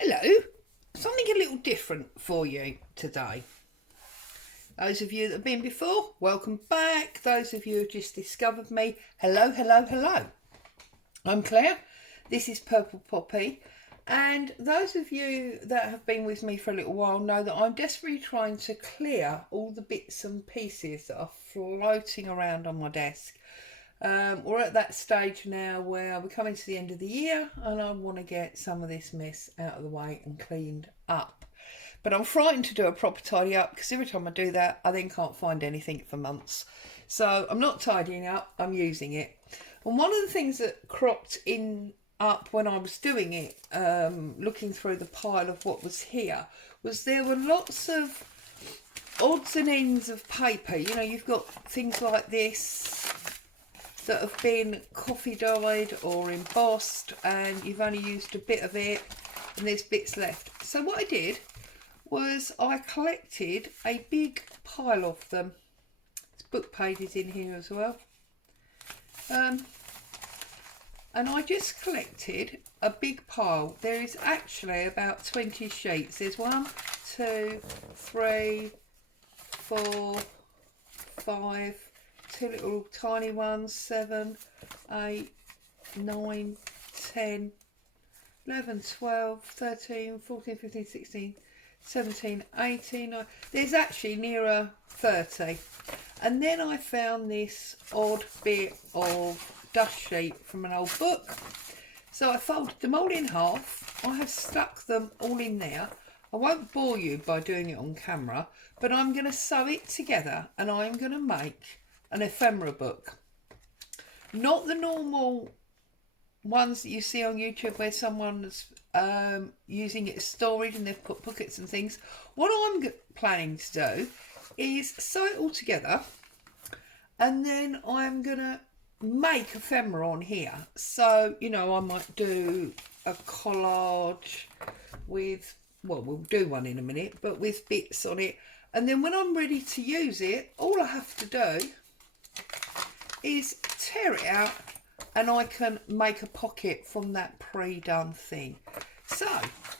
Hello, something a little different for you today. Those of you that have been before, welcome back. Those of you who have just discovered me, hello, hello, hello. I'm Claire, this is Purple Poppy, and those of you that have been with me for a little while know that I'm desperately trying to clear all the bits and pieces that are floating around on my desk. We're at that stage now where we're coming to the end of the year and I want to get some of this mess out of the way and cleaned up. But I'm frightened to do a proper tidy up because every time I do that, I then can't find anything for months. So I'm not tidying up, I'm using it. And one of the things that cropped in up when I was doing it, looking through the pile of what was here, was there were lots of odds and ends of paper. You know, you've got things like this that have been coffee dyed or embossed and you've only used a bit of it and there's bits left. So what I did was I collected a big pile of them. There's book pages in here as well. And I just collected a big pile. There is actually about 20 sheets. There's 1, 2, 3, 4, 5, 2 little tiny ones, 7, 8, 9, 10, 11, 12, 13, 14, 15, 16, 17, 18. There's actually nearer 30. And then I found this odd bit of dust sheet from an old book. So I folded them all in half. I have stuck them all in there. I won't bore you by doing it on camera, but I'm going to sew it together and I'm going to make an ephemera book. Not the normal ones that you see on YouTube where someone's using it as storage and they've put pockets and things. What I'm planning to do is sew it all together and then I'm going to make ephemera on here. So, you know, I might do a collage with, well, we'll do one in a minute, but with bits on it. And then when I'm ready to use it, all I have to do is tear it out and I can make a pocket from that pre-done thing. So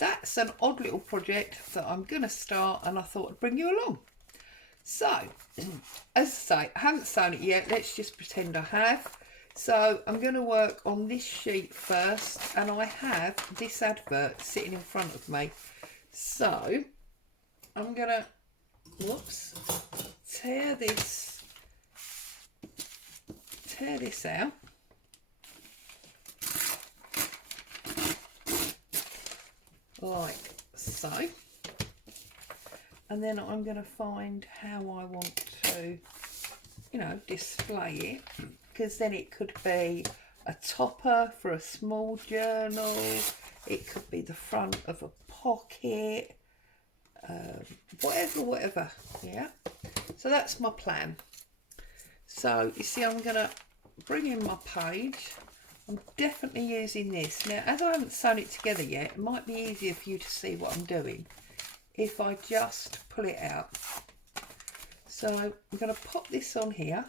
that's an odd little project that I'm going to start and I thought I'd bring you along. So, as I say, I haven't sewn it yet. Let's just pretend I have. So I'm going to work on this sheet first and I have this advert sitting in front of me. So I'm going to, whoops, tear this out. Like so. And then I'm going to find how I want to, you know, display it. Because then it could be a topper for a small journal. It could be the front of a pocket. Whatever. Yeah. So that's my plan. So you see, I'm going to bring in my page. I'm definitely using this. Now, as I haven't sewn it together yet, it might be easier for you to see what I'm doing if I just pull it out. So I'm going to pop this on here,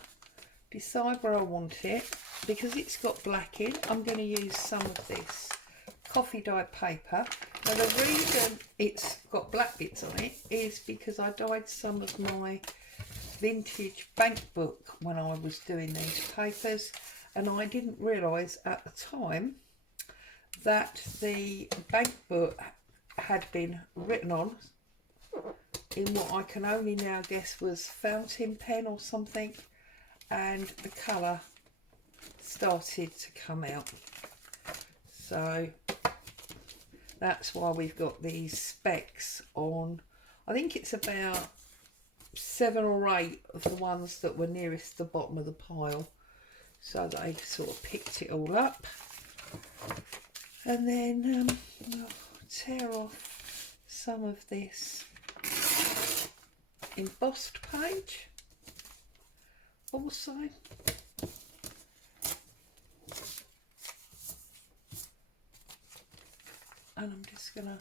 decide where I want it. Because it's got black in, I'm going to use some of this coffee dyed paper. Now, the reason it's got black bits on it is because I dyed some of my vintage bank book when I was doing these papers, and I didn't realise at the time that the bank book had been written on in what I can only now guess was fountain pen or something, and the colour started to come out. So that's why we've got these specks on. I think it's about 7 or 8 of the ones that were nearest the bottom of the pile. So they sort of picked it all up. And then I'll tear off some of this embossed page also. And I'm just going to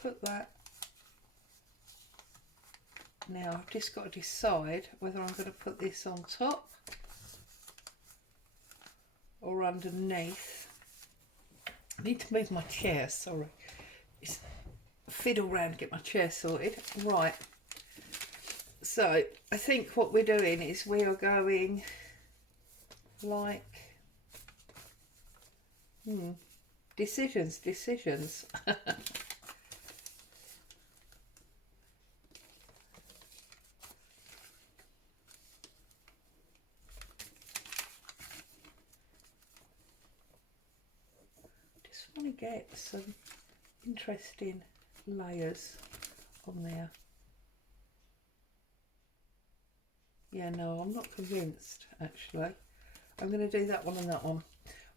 put that. Now I've just got to decide whether I'm going to put this on top or underneath. I need to move my chair, sorry. It's fiddle round to get my chair sorted. Right. So I think what we're doing is we are going like decisions. Just want to get some interesting layers on there. Yeah, no, I'm not convinced actually. I'm going to do that one and that one.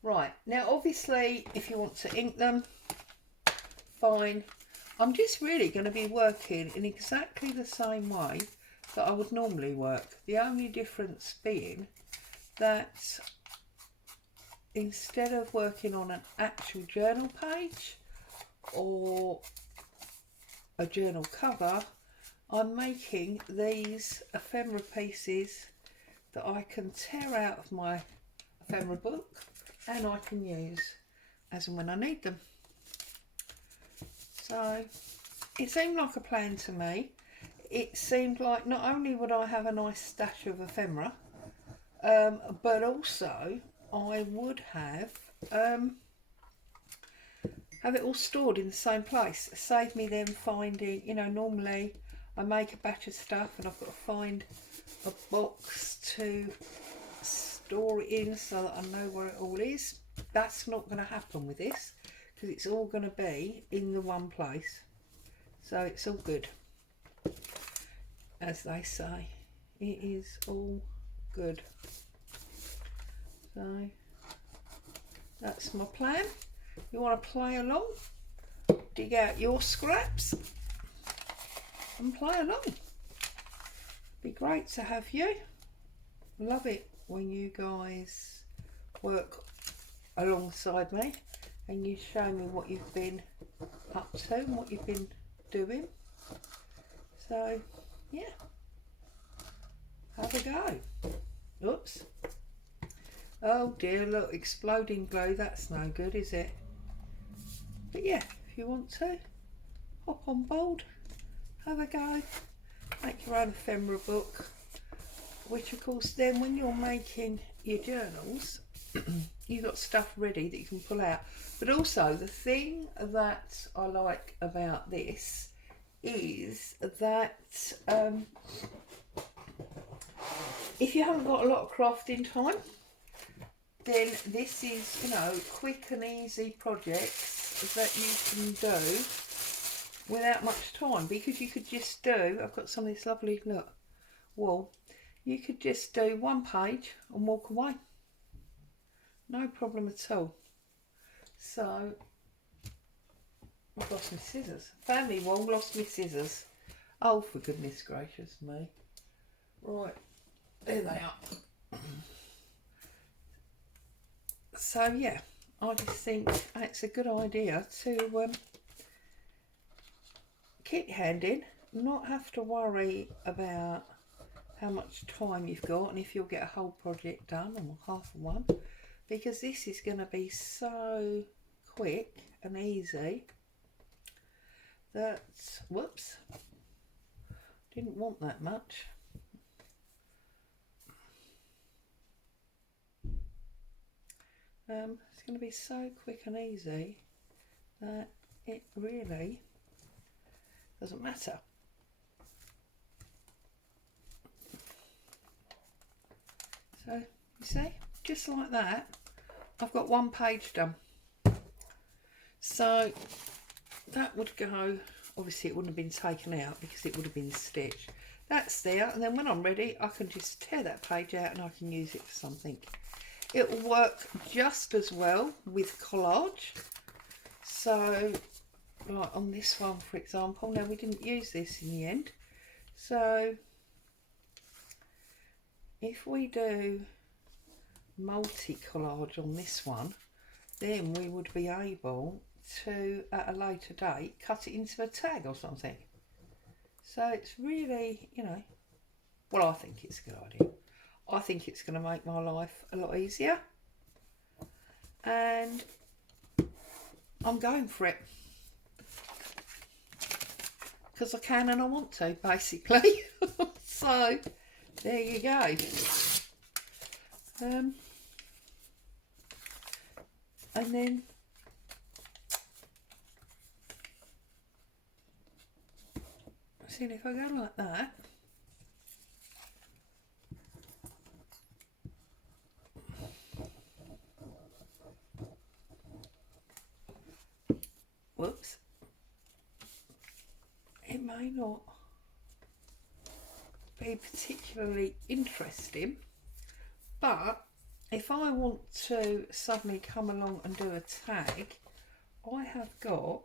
Right, now obviously if you want to ink them, fine. I'm just really going to be working in exactly the same way that I would normally work. The only difference being that instead of working on an actual journal page or a journal cover, I'm making these ephemera pieces that I can tear out of my ephemera book and I can use as and when I need them. So it seemed like a plan to me. It seemed like not only would I have a nice stash of ephemera, but also I would have it all stored in the same place. Save me then finding, you know, normally I make a batch of stuff and I've got to find a box to store it in so that I know where it all is. That's not going to happen with this because it's all going to be in the one place. So it's all good, as they say. It is all good. So that's my plan. You want to play along, dig out your scraps and play along. Be great to have you. Love it when you guys work alongside me and you show me what you've been up to and what you've been doing. So yeah, have a go. Oops. Oh dear, look, exploding glue. That's no good, is it? But yeah, if you want to, hop on board, have a go, make your own ephemera book, which of course then when you're making your journals, you've got stuff ready that you can pull out. But also the thing that I like about this is that if you haven't got a lot of crafting time, then this is, you know, quick and easy projects that you can do without much time, because you could just do, I've got some of this lovely, look, wool, you could just do one page and walk away. No problem at all. So, I've lost my scissors. Family wool, lost my scissors. Oh, for goodness gracious me. Right, there they are. So yeah, I just think it's a good idea to keep your hand in, not have to worry about how much time you've got and if you'll get a whole project done or half of one, because this is going to be so quick and easy that, whoops, didn't want that much. It's going to be so quick and easy that it really doesn't matter. So you see, just like that, I've got one page done. So that would go, obviously it wouldn't have been taken out because it would have been stitched. That's there, and then when I'm ready I can just tear that page out and I can use it for something. It will work just as well with collage. So like on this one for example, now we didn't use this in the end, so if we do multi-collage on this one, then we would be able to at a later date cut it into a tag or something. So it's really, you know, well, I think it's a good idea. I think it's going to make my life a lot easier, and I'm going for it because I can and I want to, basically. So there you go. And then see, if I go like that, whoops, it may not be particularly interesting, but if I want to suddenly come along and do a tag, I have got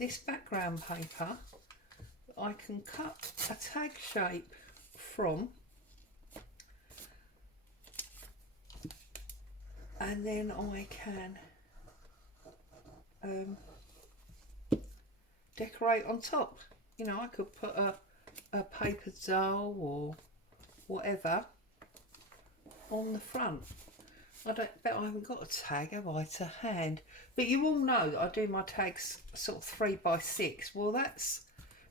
this background paper that I can cut a tag shape from, and then I can decorate on top. You know, I could put a paper doll or whatever on the front. I don't bet I haven't got a tag, have I, to hand? But you all know that I do my tags sort of 3 by 6. Well, that's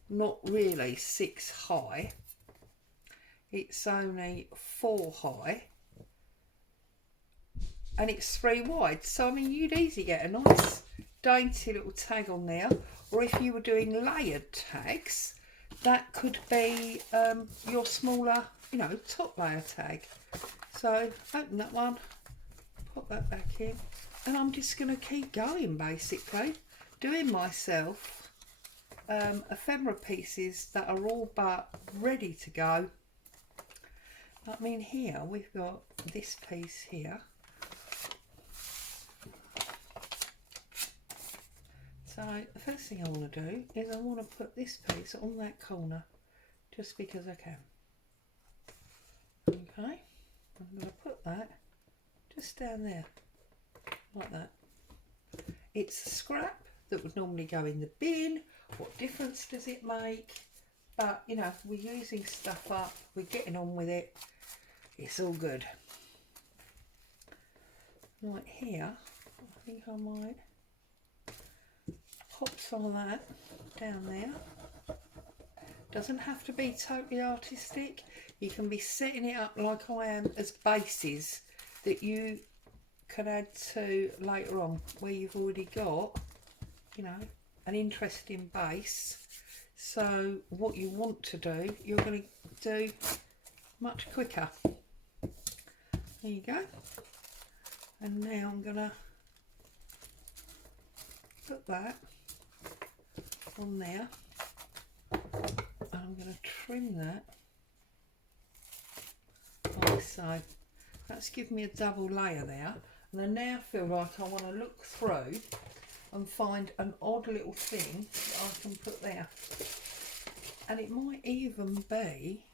not really 6 high. It's only 4 high. And it's 3 wide. So, I mean, you'd easily get a nice dainty little tag on there. Or if you were doing layered tags, that could be your smaller, you know, top layer tag. So, open that one. Pop that back in, and I'm just going to keep going, basically doing myself ephemera pieces that are all but ready to go. I mean, here we've got this piece here, so the first thing I want to do is I want to put this piece on that corner just because I can. Okay, I'm going to put that just down there, like that. It's a scrap that would normally go in the bin. What difference does it make? But, you know, we're using stuff up, we're getting on with it. It's all good. Right here, I think I might pop some of that down there. Doesn't have to be totally artistic. You can be setting it up like I am as bases that you can add to later on, where you've already got, you know, an interesting base. So what you want to do, you're going to do much quicker. There you go. And now I'm going to put that on there, and I'm going to trim that like so. That's given me a double layer there, and I now feel like I want to look through and find an odd little thing that I can put there. And it might even be,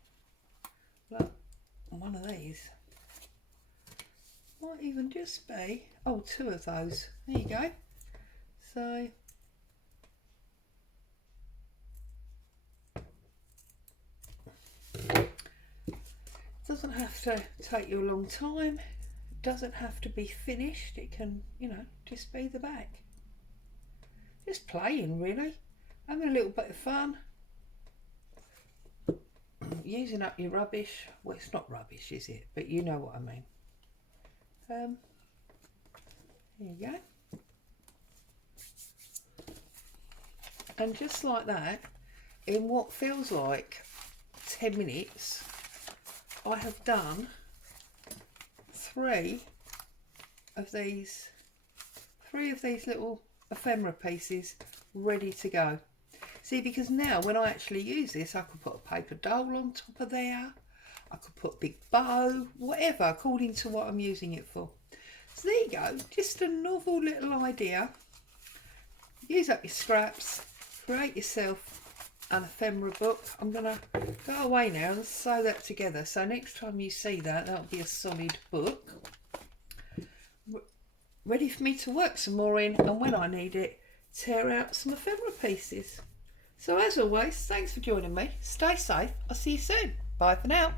look, one of these. Might even just be, oh, 2 of those. There you go. So, doesn't have to take you a long time. It doesn't have to be finished. It can, you know, just be the back. Just playing, really. Having a little bit of fun. Using up your rubbish. Well, it's not rubbish, is it? But you know what I mean. There you go. And just like that, in what feels like 10 minutes, I have done 3 of these little ephemera pieces ready to go. See, because now when I actually use this, I could put a paper doll on top of there, I could put a big bow, whatever, according to what I'm using it for. So there you go, just a novel little idea. Use up your scraps, create yourself an ephemera book. I'm going to go away now and sew that together, so next time you see that, that'll be a solid book ready for me to work some more in, and when I need it, tear out some ephemera pieces. So as always, thanks for joining me. Stay safe. I'll see you soon. Bye for now.